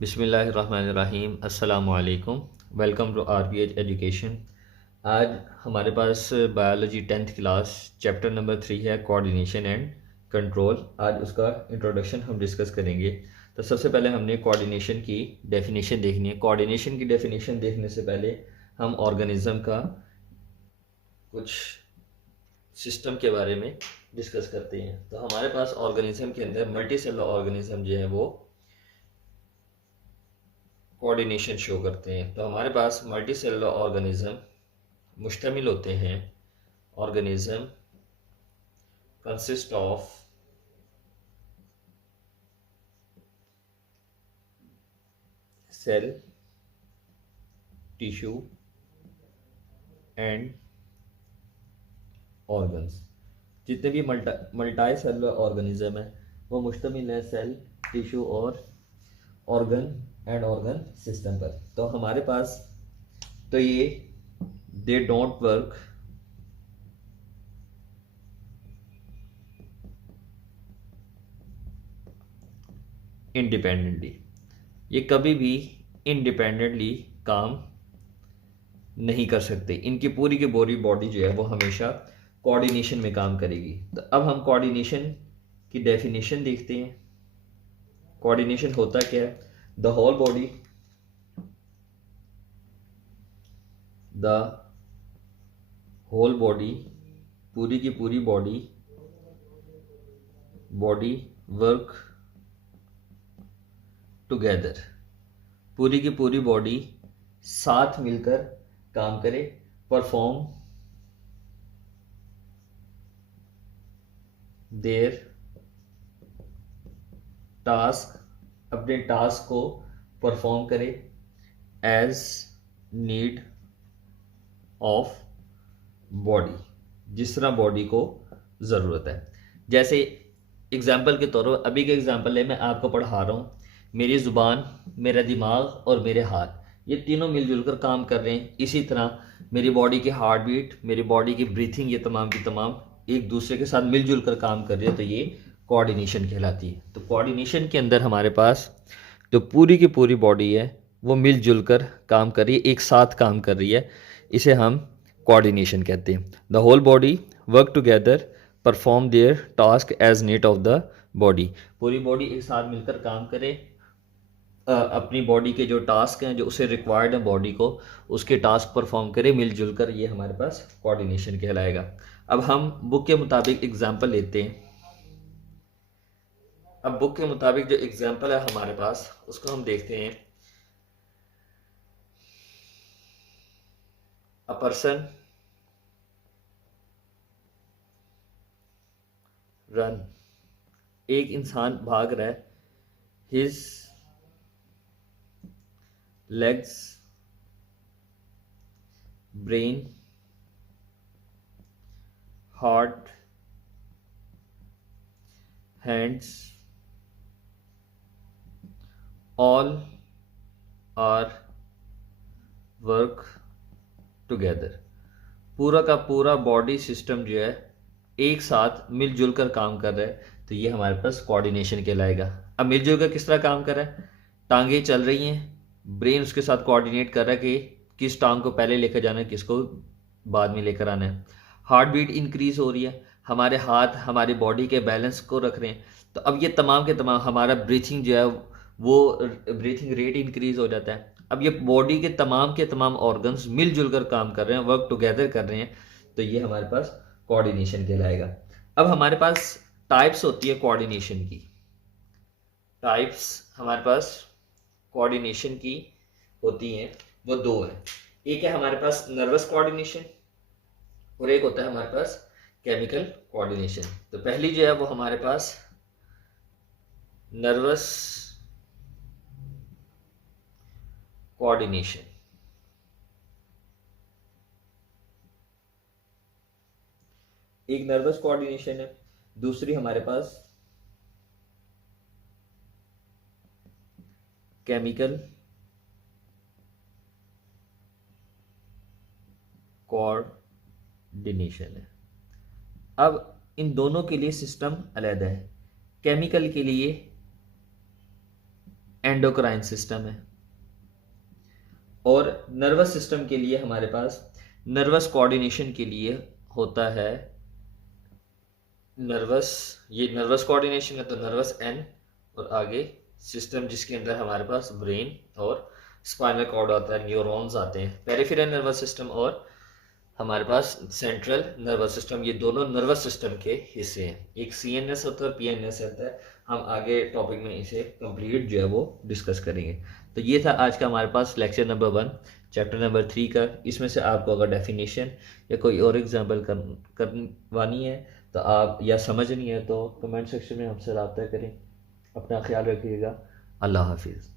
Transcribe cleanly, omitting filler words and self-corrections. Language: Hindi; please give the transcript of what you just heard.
बिस्मिल्लाहिर्रहमानिर्रहीम। अस्सलामु अलैकुम। Welcome to RPH education. आज हमारे पास biology 10th class chapter number 3 है, कोऑर्डिनेशन एंड कंट्रोल। आज उसका इंट्रोडक्शन हम डिस्कस करेंगे। तो सबसे पहले हमने कोऑर्डिनेशन की डेफिनेशन देखनी है। कोऑर्डिनेशन की डेफिनेशन देखने से पहले हम ऑर्गेनिज्म का कुछ सिस्टम के बारे में डिस्कस करते हैं। तो हमारे पास ऑर्गेनिज्म के अंदर मल्टी सेलुलर ऑर्गेनिज्म जो है वो कोऑर्डिनेशन शो करते हैं। तो हमारे पास मल्टी सेलुलर ऑर्गेनिज्म मुश्तमिल होते हैं। Organism consist of cell, tissue and organs. जितने भी मल्टी सेलुलर ऑर्गेनिज्म है वो मुश्तमिल है सेल, टिश्यू और ऑर्गन एंड ऑर्गन सिस्टम पर। तो हमारे पास तो ये दे डोंट वर्क इंडिपेंडेंटली। ये कभी भी इंडिपेंडेंटली काम नहीं कर सकते। इनकी पूरी की पूरी बॉडी जो है वो हमेशा कोऑर्डिनेशन में काम करेगी। तो अब हम कोऑर्डिनेशन की डेफिनेशन देखते हैं। कोऑर्डिनेशन होता क्या है? The whole body, the whole body, पूरी की पूरी बॉडी वर्क टुगेदर। पूरी की पूरी बॉडी साथ मिलकर काम करे, परफॉर्म देयर टास्क, अपने टास्क को परफॉर्म करे एज नीड ऑफ बॉडी, जिस तरह बॉडी को ज़रूरत है। जैसे एग्जाम्पल के तौर पर अभी का एग्जाम्पल है, मैं आपको पढ़ा रहा हूँ। मेरी ज़ुबान, मेरा दिमाग और मेरे हाथ, ये तीनों मिलजुल कर काम कर रहे हैं। इसी तरह मेरी बॉडी की हार्ट बीट, मेरी बॉडी की ब्रीथिंग, ये तमाम की तमाम एक दूसरे के साथ मिलजुल कर काम कर रही है। तो ये कोऑर्डिनेशन कहलाती है। तो कोऑर्डिनेशन के अंदर हमारे पास जो पूरी की पूरी बॉडी है वो मिलजुल कर काम कर रही है, एक साथ काम कर रही है। इसे हम कोऑर्डिनेशन कहते हैं। The whole body work together perform their task as need of the body. पूरी बॉडी एक साथ मिलकर काम करे, अपनी बॉडी के जो टास्क हैं जो उसे रिक्वायर्ड है बॉडी को, उसके टास्क परफॉर्म करे मिलजुल कर। ये हमारे पास कोऑर्डिनेशन कहलाएगा। अब हम बुक के मुताबिक एग्जाम्पल लेते हैं। अब बुक के मुताबिक जो एग्जाम्पल है हमारे पास उसको हम देखते हैं। अ पर्सन रन, एक इंसान भाग रहा है। His legs, brain, heart, hands, all are work together. पूरा का पूरा बॉडी सिस्टम जो है एक साथ मिलजुल कर काम कर रहा है। तो ये हमारे पास कोऑर्डिनेशन कहलाएगा। अब मिलजुल कर किस तरह काम कर रहा है? टांगे चल रही हैं, ब्रेन उसके साथ कोऑर्डिनेट कर रहा है कि किस टांग को पहले लेकर जाना है, किसको बाद में लेकर आना है। हार्ट बीट इंक्रीज हो रही है, हमारे हाथ हमारी बॉडी के बैलेंस को रख रहे हैं। तो अब ये तमाम के तमाम हमारा ब्रीथिंग जो है वो ब्रीथिंग रेट इंक्रीज हो जाता है। अब ये बॉडी के तमाम ऑर्गन्स मिलजुल कर काम कर रहे हैं, वर्क टुगेदर कर रहे हैं। तो ये हमारे पास कोऑर्डिनेशन कहलाएगा। अब हमारे पास टाइप्स होती है कोऑर्डिनेशन की। टाइप्स हमारे पास कोऑर्डिनेशन की होती हैं, वो दो है। एक है हमारे पास नर्वस कोऑर्डिनेशन और एक होता है हमारे पास केमिकल कोऑर्डिनेशन। तो पहली जो है वो हमारे पास नर्वस कोऑर्डिनेशन। एक नर्वस कोऑर्डिनेशन है, दूसरी हमारे पास केमिकल कोऑर्डिनेशन है। अब इन दोनों के लिए सिस्टम अलग है। केमिकल के लिए एंडोक्राइन सिस्टम है। और नर्वस सिस्टम के लिए हमारे पास नर्वस कोऑर्डिनेशन के लिए होता है नर्वस, ये नर्वस कोऑर्डिनेशन है तो नर्वस एन, और आगे सिस्टम जिसके अंदर हमारे पास ब्रेन और स्पाइनल कॉर्ड आता है, न्यूरॉन्स आते हैं। पेरिफेरल नर्वस सिस्टम और हमारे पास सेंट्रल नर्वस सिस्टम, ये दोनों नर्वस सिस्टम के हिस्से हैं। एक सीएनएस होता है, पीएनएस होता है। हम आगे टॉपिक में इसे कंप्लीट जो है वो डिस्कस करेंगे। तो ये था आज का हमारे पास लेक्चर नंबर 1 चैप्टर नंबर 3 का। इसमें से आपको अगर डेफिनेशन या कोई और एग्जाम्पल करवानी है तो आप, या समझ नहीं है तो कमेंट सेक्शन में हमसे रब्ता करें। अपना ख्याल रखिएगा। अल्लाह हाफिज़।